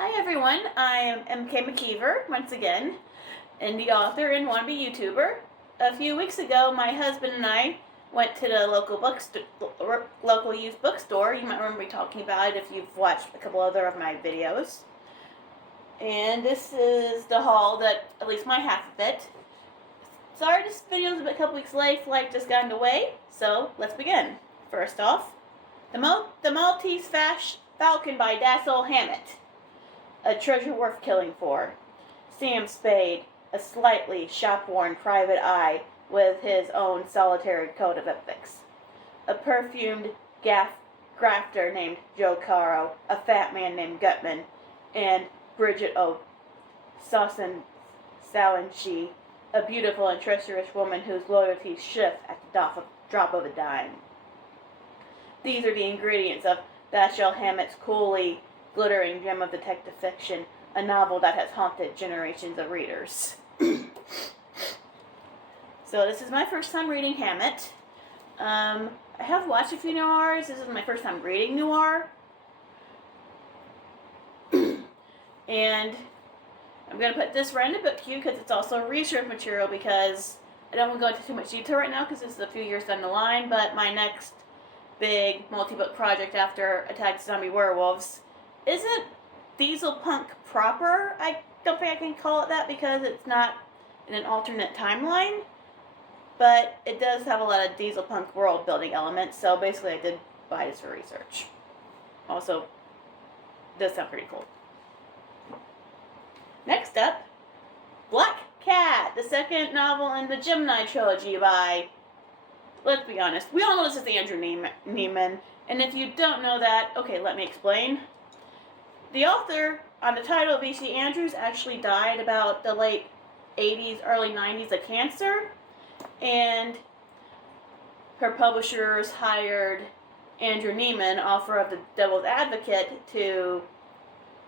Hi everyone, I am MK McKeever once again, indie author and wannabe YouTuber. A few weeks ago, my husband and I went to the local youth bookstore. You might remember me talking about it if you've watched a couple other of my videos. And this is the haul that, at least my half of it. Sorry this video is a couple weeks late, flight just got in the way, so let's begin. First off, the Maltese Falcon by Dashiell Hammett. A treasure worth killing for. Sam Spade, a slightly shop-worn private eye with his own solitary code of ethics. A perfumed grafter named Joe Caro, a fat man named Gutman, and Bridget Sausanchi, a beautiful and treacherous woman whose loyalties shift at the drop of a dime. These are the ingredients of Dashiell Hammett's coolly glittering gem of detective fiction, a novel that has haunted generations of readers. So this is my first time reading Hammett. I have watched a few noirs. This is my first time reading noir. And I'm going to put this right in the book queue because it's also research material, because I don't want to go into too much detail right now because this is a few years down the line, but my next big multi-book project after Attack Zombie Werewolves isn't diesel punk proper. I don't think I can call it that because it's not in an alternate timeline, but it does have a lot of diesel punk world building elements, so basically I did buy this for research. Also, it does sound pretty cool. Next up, Black Cat, the second novel in the Gemini trilogy by, let's be honest, we all know this is Andrew Neiman, and if you don't know that, okay, let me explain. The author on the title of V.C. Andrews actually died about the late 80s, early 90s of cancer, and her publishers hired Andrew Neiman, author of The Devil's Advocate, to,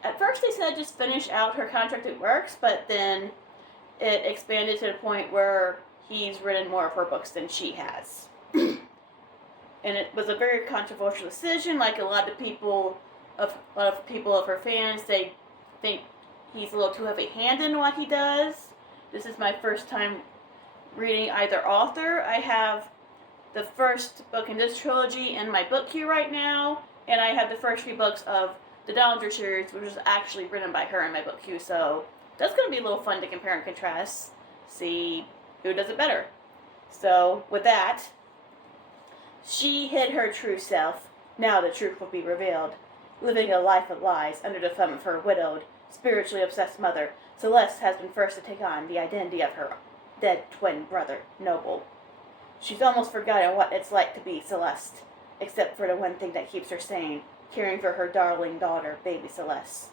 at first they said just finish out her contracted works, but then it expanded to the point where he's written more of her books than she has. And it was a very controversial decision. Like a lot of people of her fans, they think he's a little too heavy-handed in what he does. This is my first time reading either author. I have the first book in this trilogy in my book queue right now, and I have the first few books of the Dollinger series, which was actually written by her in my book queue, so that's going to be a little fun to compare and contrast, see who does it better. So, with that, she hid her true self. Now the truth will be revealed. Living a life of lies under the thumb of her widowed, spiritually obsessed mother, Celeste has been first to take on the identity of her dead twin brother, Noble. She's almost forgotten what it's like to be Celeste, except for the one thing that keeps her sane, caring for her darling daughter, baby Celeste.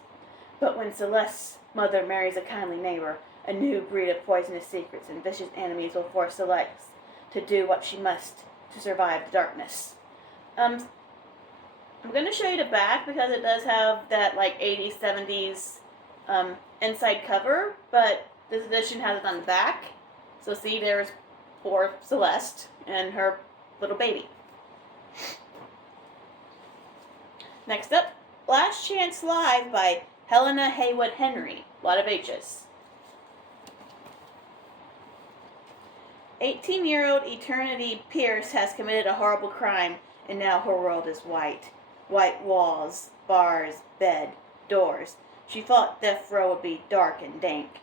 But when Celeste's mother marries a kindly neighbor, a new breed of poisonous secrets and vicious enemies will force Celeste to do what she must to survive the darkness. I'm going to show you the back because it does have that like 80s, 70s inside cover, but this edition has it on the back. So see, there's poor Celeste and her little baby. Next up, Last Chance Live by Helena Haywood Henry. A lot of H's. 18-year-old Eternity Pierce has committed a horrible crime, and now her world is white. White walls, bars, bed, doors. She thought death row would be dark and dank.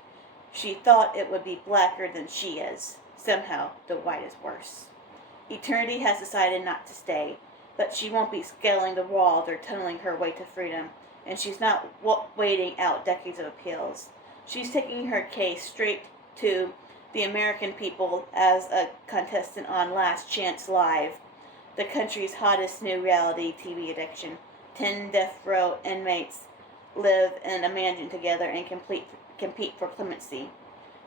She thought it would be blacker than she is. Somehow, the white is worse. Eternity has decided not to stay, but she won't be scaling the walls or tunneling her way to freedom, and she's not waiting out decades of appeals. She's taking her case straight to the American people as a contestant on Last Chance Live, the country's hottest new reality TV addiction. 10 death row inmates live in a mansion together and compete for clemency.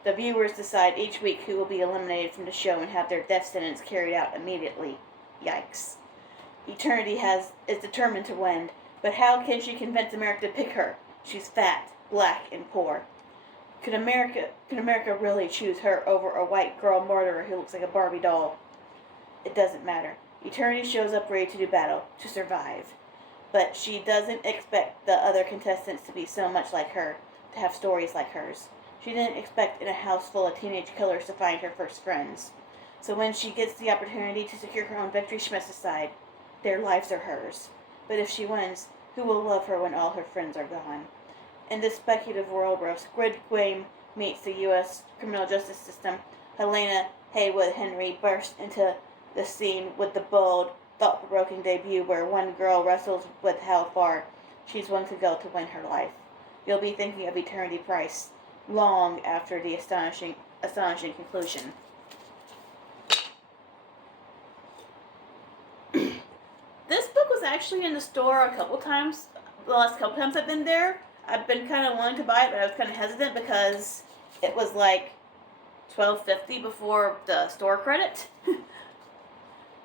The viewers decide each week who will be eliminated from the show and have their death sentence carried out immediately. Yikes. Eternity is determined to win, but how can she convince America to pick her? She's fat, black, and poor. Could America really choose her over a white girl murderer who looks like a Barbie doll? It doesn't matter. Eternity shows up ready to do battle, to survive. but she doesn't expect the other contestants to be so much like her, to have stories like hers. She didn't expect in a house full of teenage killers to find her first friends. So when she gets the opportunity to secure her own victory, she must decide their lives are hers. But if she wins, who will love her when all her friends are gone? In this speculative world where Squid Game meets the U.S. criminal justice system, Helena Haywood Henry bursts into the scene with the bold, thought-provoking debut where one girl wrestles with how far she's willing to go to win her life. You'll be thinking of Eternity Price long after the astonishing conclusion. This book was actually in the store a couple times. The last couple times I've been there, I've been kind of willing to buy it, but I was kind of hesitant because it was like $12.50 before the store credit.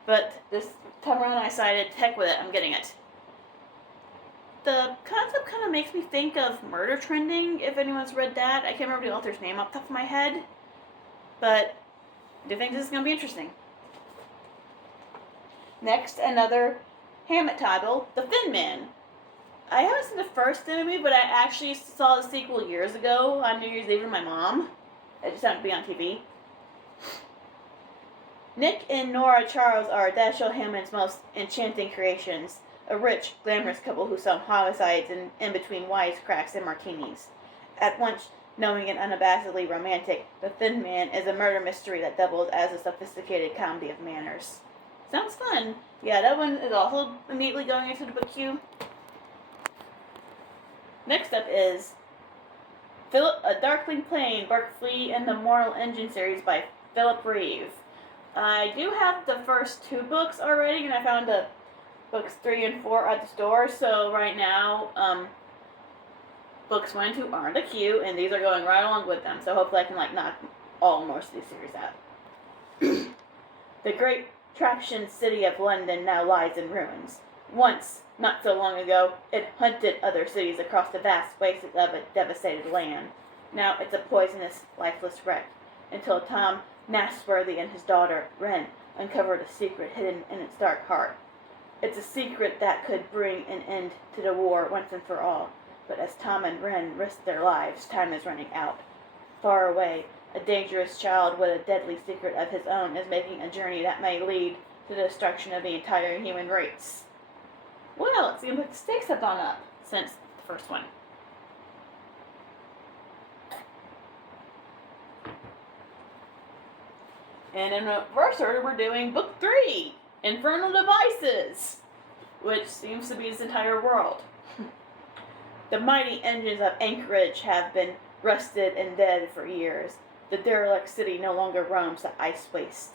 But this time around I decided, heck with it, I'm getting it. The concept kind of makes me think of Murder Trending, if anyone's read that. I can't remember the author's name off the top of my head, but I do think this is going to be interesting. Next, another Hammett title, The Thin Man. I haven't seen the first Thin Man movie, but I actually saw the sequel years ago on New Year's Eve with my mom. It just happened to be on TV. Nick and Nora Charles are Dashiell Hammett's most enchanting creations, a rich, glamorous couple who solve homicides in between wisecracks and martinis. At once knowing and unabashedly romantic, The Thin Man is a murder mystery that doubles as a sophisticated comedy of manners. Sounds fun. Yeah, that one is also immediately going into the book queue. Next up is A Darkling Plain, Berkeley and the Mortal Engine series by Philip Reeve. I do have the first two books already, and I found the books 3 and 4 at the store, so right now, books 1 and 2 are in the queue, and these are going right along with them, so hopefully I can, knock most of these series out. The great traction city of London now lies in ruins. Once, not so long ago, it hunted other cities across the vast wastes of a devastated land. Now it's a poisonous, lifeless wreck, until Tom Nasworthy and his daughter, Wren, uncovered a secret hidden in its dark heart. It's a secret that could bring an end to the war once and for all, but as Tom and Wren risk their lives, time is running out. Far away, a dangerous child with a deadly secret of his own is making a journey that may lead to the destruction of the entire human race. Well, it seems like the stakes have gone up since the first one. And in reverse order, we're doing book 3, Infernal Devices, which seems to be this entire world. The mighty engines of Anchorage have been rusted and dead for years. The derelict city no longer roams the ice waste,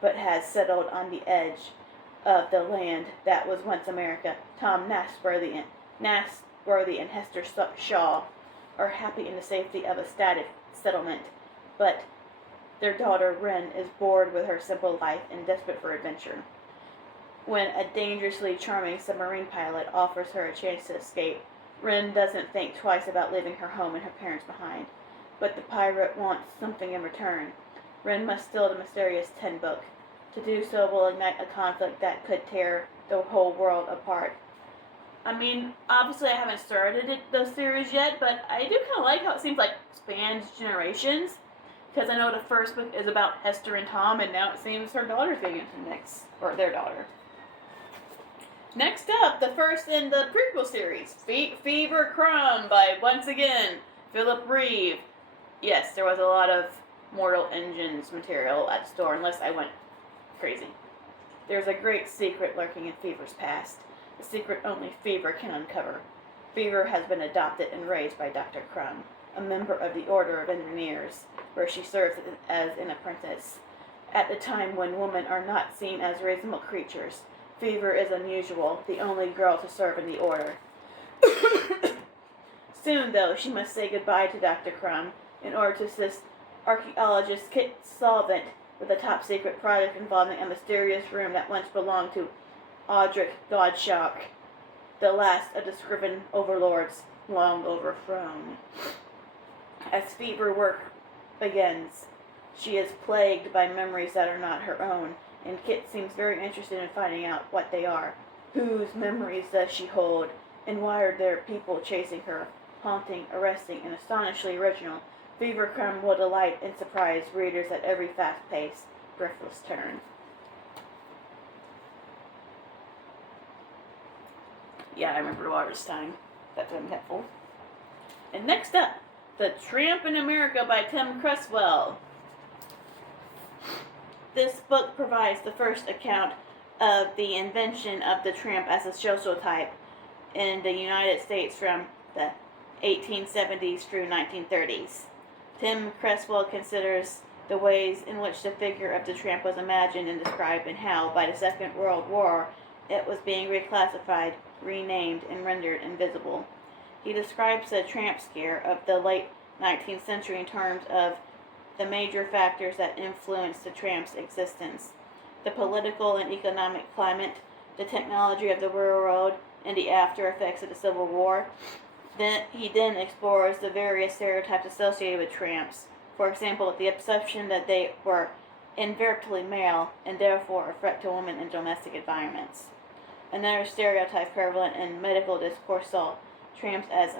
but has settled on the edge of the land that was once America. Tom Nasworthy and Hester Shaw are happy in the safety of a static settlement, but their daughter Wren is bored with her simple life and desperate for adventure. When a dangerously charming submarine pilot offers her a chance to escape, Wren doesn't think twice about leaving her home and her parents behind. But the pirate wants something in return. Wren must steal the mysterious Tin Book. To do so will ignite a conflict that could tear the whole world apart. I mean, obviously I haven't started the series yet, but I do kind of like how it seems like spans generations. Because I know the first book is about Hester and Tom, and now it seems her daughter's getting into the mix. Or their daughter. Next up, the first in the prequel series, Fever Crumb by, once again, Philip Reeve. Yes, there was a lot of Mortal Engines material at the store, unless I went crazy. There's a great secret lurking in Fever's past. A secret only Fever can uncover. Fever has been adopted and raised by Dr. Crumb, a member of the Order of Engineers, where she serves as an apprentice. At the time when women are not seen as reasonable creatures, Fever is unusual, the only girl to serve in the Order. Soon, though, she must say goodbye to Dr. Crumb in order to assist archaeologist Kit Solvent with a top-secret project involving a mysterious room that once belonged to Audric Godshark, the last of the Scriven overlords long overthrown. As Fever work begins, she is plagued by memories that are not her own, and Kit seems very interested in finding out what they are. Whose memories does she hold? And why are there people chasing her? Haunting, arresting, and astonishingly original. Fever Crumb will delight and surprise readers at every fast-paced, breathless turn. Yeah, I remember Waterstein. That's helpful. And next up, The Tramp in America by Tim Cresswell. This book provides the first account of the invention of the tramp as a social type in the United States from the 1870s through 1930s. Tim Cresswell considers the ways in which the figure of the tramp was imagined and described, and how, by the Second World War, it was being reclassified, renamed, and rendered invisible. He describes the tramp scare of the late 19th century in terms of the major factors that influenced the tramp's existence: the political and economic climate, the technology of the railroad, and the after effects of the Civil War. He then explores the various stereotypes associated with tramps. For example, the perception that they were inevitably male and therefore a threat to women in domestic environments. Another stereotype prevalent in medical discourse saw tramps as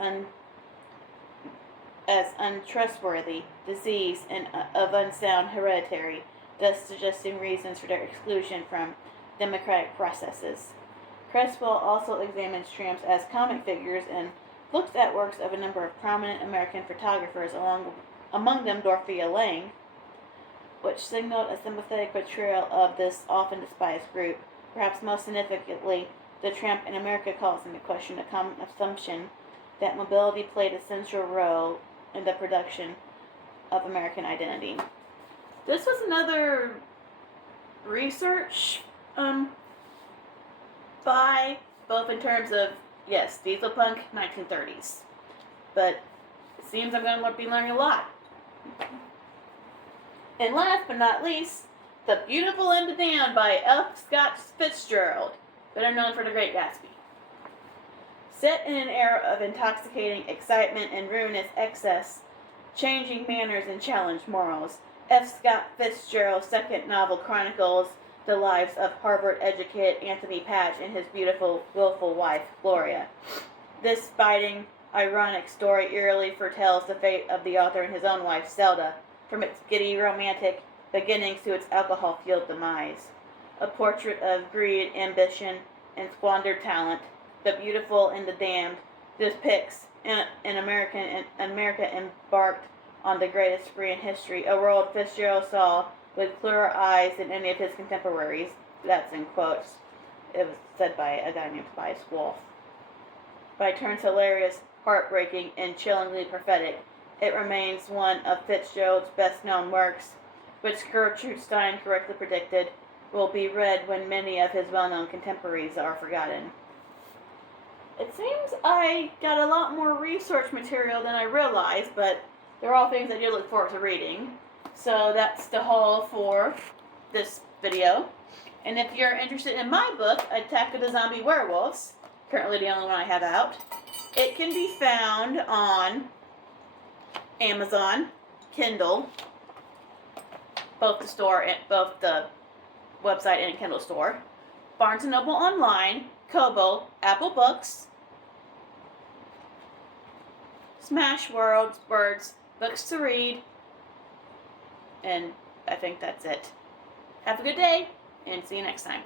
untrustworthy, diseased, and of unsound hereditary, thus suggesting reasons for their exclusion from democratic processes. Cresswell also examines tramps as comic figures and looks at works of a number of prominent American photographers, among them Dorothea Lange, which signaled a sympathetic portrayal of this often despised group. Perhaps most significantly, The Tramp in America calls into question the common assumption that mobility played a central role in the production of American identity. This was another research by, both in terms of, yes, Dieselpunk, 1930s. But it seems I'm going to be learning a lot. And last but not least, The Beautiful and the Damned by F. Scott Fitzgerald, better known for The Great Gatsby. Set in an era of intoxicating excitement and ruinous excess, changing manners and challenged morals, F. Scott Fitzgerald's second novel chronicles the lives of Harvard-educated Anthony Patch and his beautiful, willful wife, Gloria. This biting, ironic story eerily foretells the fate of the author and his own wife, Zelda, from its giddy romantic beginnings to its alcohol-fueled demise. A portrait of greed, ambition, and squandered talent, The Beautiful and the Damned depicts America embarked on the greatest spree in history, a world Fitzgerald saw with clearer eyes than any of his contemporaries. That's in quotes. It was said by a guy named Tobias Wolff. By turns hilarious, heartbreaking, and chillingly prophetic, it remains one of Fitzgerald's best-known works, which Gertrude Stein correctly predicted will be read when many of his well-known contemporaries are forgotten. It seems I got a lot more research material than I realized, but they're all things I do look forward to reading. So that's the haul for this video. And if you're interested in my book, Attack of the Zombie Werewolves, currently the only one I have out, it can be found on Amazon, Kindle, both the website and Kindle store, Barnes & Noble Online, Kobo, Apple Books, Smashwords, Books to Read, and I think that's it. Have a good day, and see you next time.